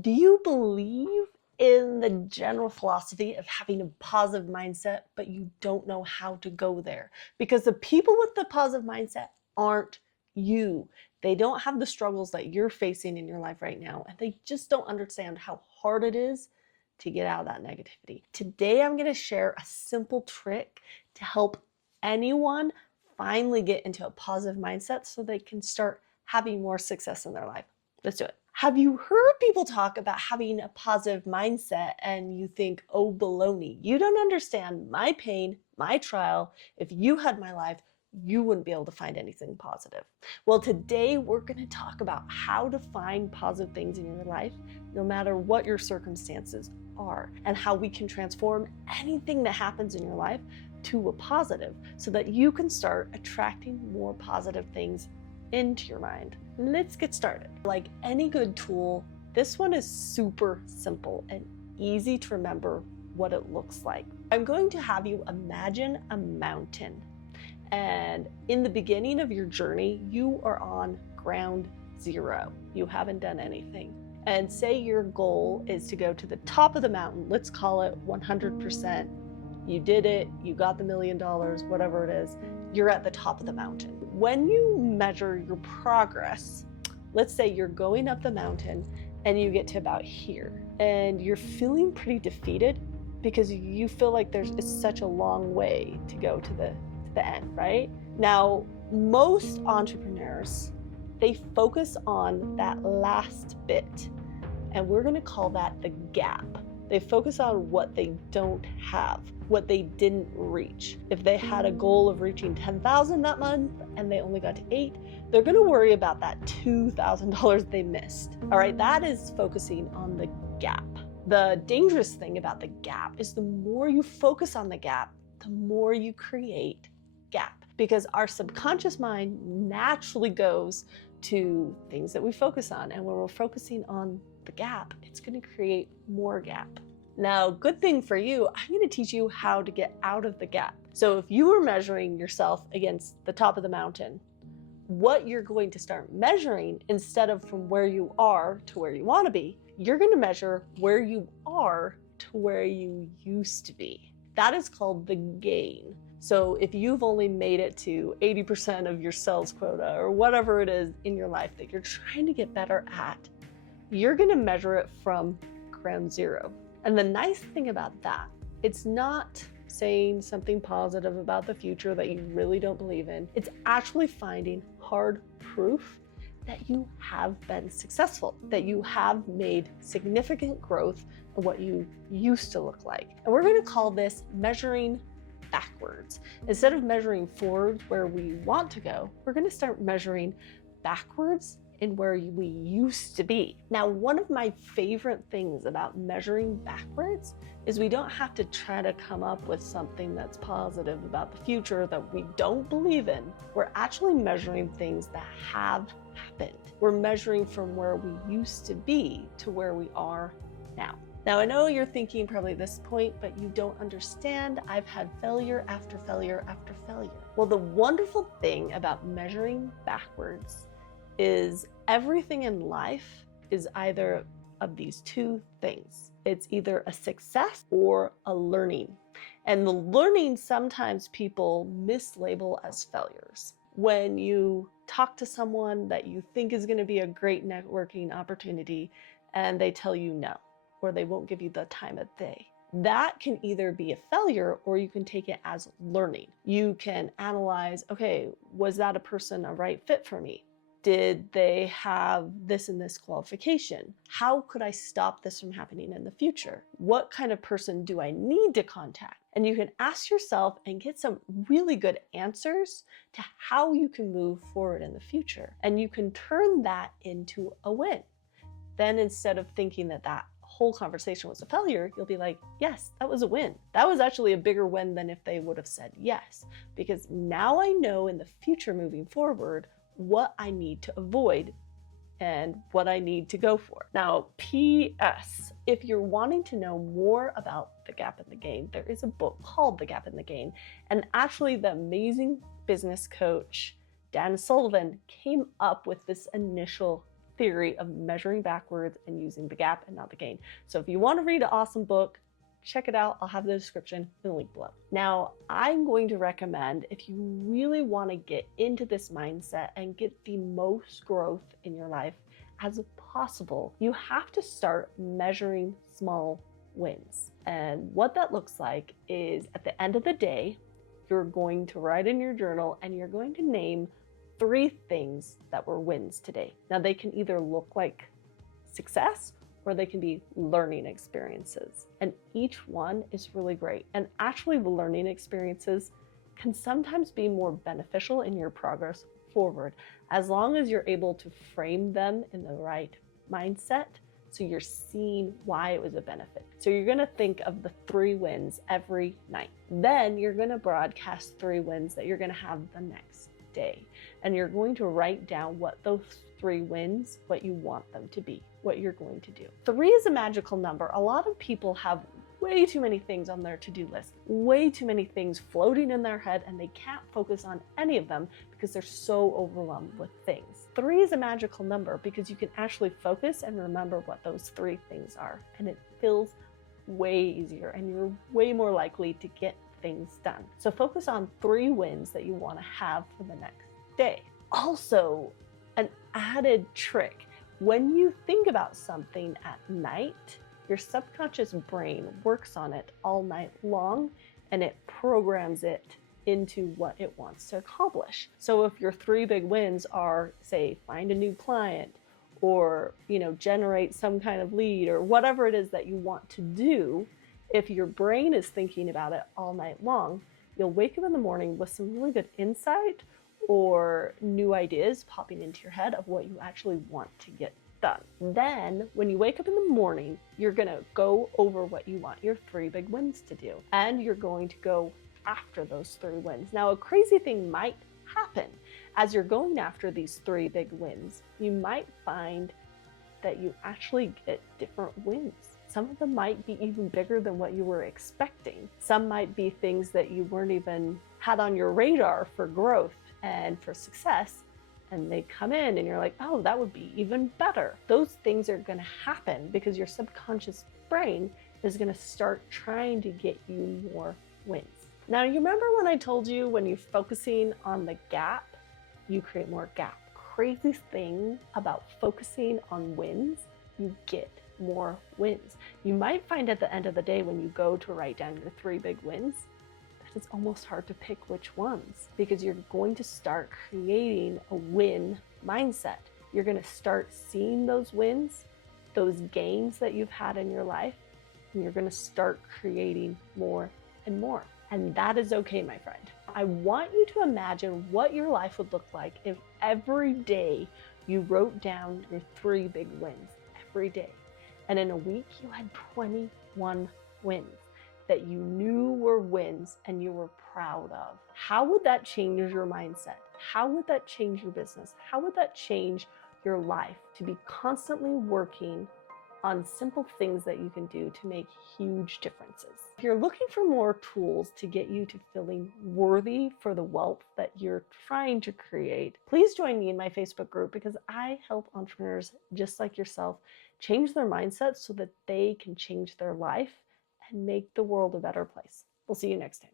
Do you believe in the general philosophy of having a positive mindset, but you don't know how to go there? Because the people with the positive mindset aren't you. They don't have the struggles that you're facing in your life right now, and they just don't understand how hard it is to get out of that negativity. Today, I'm going to share a simple trick to help anyone finally get into a positive mindset so they can start having more success in their life. Let's do it. Have you heard people talk about having a positive mindset and you think, oh, baloney, you don't understand my pain, my trial. If you had my life, you wouldn't be able to find anything positive. Well, today we're going to talk about how to find positive things in your life, no matter what your circumstances are, and how we can transform anything that happens in your life to a positive so that you can start attracting more positive things into your mind. Let's get started. Like any good tool, this one is super simple and easy to remember what it looks like. I'm going to have you imagine a mountain. And in the beginning of your journey, you are on ground zero. You haven't done anything. And say your goal is to go to the top of the mountain. Let's call it 100%. You did it, you got the $1 million, whatever it is, you're at the top of the mountain. When you measure your progress, let's say you're going up the mountain and you get to about here and you're feeling pretty defeated because you feel like it's such a long way to go to the end, right? Now, most entrepreneurs, they focus on that last bit, and we're gonna call that the gap. They focus on what they don't have, what they didn't reach. If they had a goal of reaching 10,000 that month and they only got to 8, they're gonna worry about that $2,000 they missed. All right, that is focusing on the gap. The dangerous thing about the gap is the more you focus on the gap, the more you create gap, because our subconscious mind naturally goes to things that we focus on. And when we're focusing on the gap, it's going to create more gap. Now, good thing for you, I'm going to teach you how to get out of the gap. So if you were measuring yourself against the top of the mountain, what you're going to start measuring, instead of from where you are to where you want to be, you're going to measure where you are to where you used to be. That is called the gain. So if you've only made it to 80% of your sales quota or whatever it is in your life that you're trying to get better at, you're going to measure it from ground zero. And the nice thing about that, it's not saying something positive about the future that you really don't believe in. It's actually finding hard proof that you have been successful, that you have made significant growth in what you used to look like. And we're going to call this measuring backwards. Instead of measuring forward where we want to go, we're going to start measuring backwards in where we used to be. Now, one of my favorite things about measuring backwards is we don't have to try to come up with something that's positive about the future that we don't believe in. We're actually measuring things that have happened. We're measuring from where we used to be to where we are now. Now, I know you're thinking probably at this point, but you don't understand. I've had failure after failure after failure. Well, the wonderful thing about measuring backwards is everything in life is either of these two things. It's either a success or a learning. And the learning sometimes people mislabel as failures. When you talk to someone that you think is going to be a great networking opportunity and they tell you no, or they won't give you the time of day, that can either be a failure or you can take it as learning. You can analyze, okay, was that a person a right fit for me? Did they have this and this qualification? How could I stop this from happening in the future? What kind of person do I need to contact? And you can ask yourself and get some really good answers to how you can move forward in the future. And you can turn that into a win. Then instead of thinking that that whole conversation was a failure, you'll be like, yes, that was a win. That was actually a bigger win than if they would have said yes. Because now I know in the future moving forward what I need to avoid and what I need to go for. Now, P.S. If you're wanting to know more about the gap in the gain, there is a book called The Gap in the Gain. And actually the amazing business coach, Dan Sullivan, came up with this initial theory of measuring backwards and using the gap and not the gain. So if you want to read an awesome book, check it out. I'll have the description in the link below. Now, I'm going to recommend, if you really want to get into this mindset and get the most growth in your life as possible, you have to start measuring small wins. And what that looks like is, at the end of the day, you're going to write in your journal and you're going to name 3 things that were wins today. Now, they can either look like success or they can be learning experiences. And each one is really great. And actually, the learning experiences can sometimes be more beneficial in your progress forward, as long as you're able to frame them in the right mindset, so you're seeing why it was a benefit. So you're gonna think of the 3 wins every night. Then you're gonna broadcast 3 wins that you're gonna have the next day. And you're going to write down what those 3 wins, what you want them to be, what you're going to do. 3 is a magical number. A lot of people have way too many things on their to-do list, way too many things floating in their head, and they can't focus on any of them because they're so overwhelmed with things. 3 is a magical number because you can actually focus and remember what those 3 things are, and it feels way easier and you're way more likely to get things done. So focus on 3 wins that you want to have for the next day. Also, an added trick, when you think about something at night, your subconscious brain works on it all night long and it programs it into what it wants to accomplish. So if your 3 big wins are, say, find a new client, or generate some kind of lead, or whatever it is that you want to do, if your brain is thinking about it all night long, you'll wake up in the morning with some really good insight or new ideas popping into your head of what you actually want to get done. Then when you wake up in the morning, you're gonna go over what you want your 3 big wins to do, and you're going to go after those 3 wins. Now, a crazy thing might happen as you're going after these 3 big wins. You might find that you actually get different wins. Some of them might be even bigger than what you were expecting. Some might be things that you weren't even had on your radar for growth and for success, and they come in and you're like, oh, that would be even better. Those things are going to happen because your subconscious brain is going to start trying to get you more wins. Now, you remember when I told you when you're focusing on the gap, you create more gap? Crazy thing about focusing on wins, you get more wins. You might find at the end of the day, when you go to write down your 3 big wins, that it's almost hard to pick which ones, because you're going to start creating a win mindset. You're going to start seeing those wins, those gains that you've had in your life, and you're going to start creating more and more. And that is okay, my friend. I want you to imagine what your life would look like if every day you wrote down your 3 big wins every day. And in a week, you had 21 wins that you knew were wins and you were proud of. How would that change your mindset? How would that change your business? How would that change your life to be constantly working on simple things that you can do to make huge differences? If you're looking for more tools to get you to feeling worthy for the wealth that you're trying to create, please join me in my Facebook group, because I help entrepreneurs just like yourself change their mindset so that they can change their life and make the world a better place. We'll see you next time.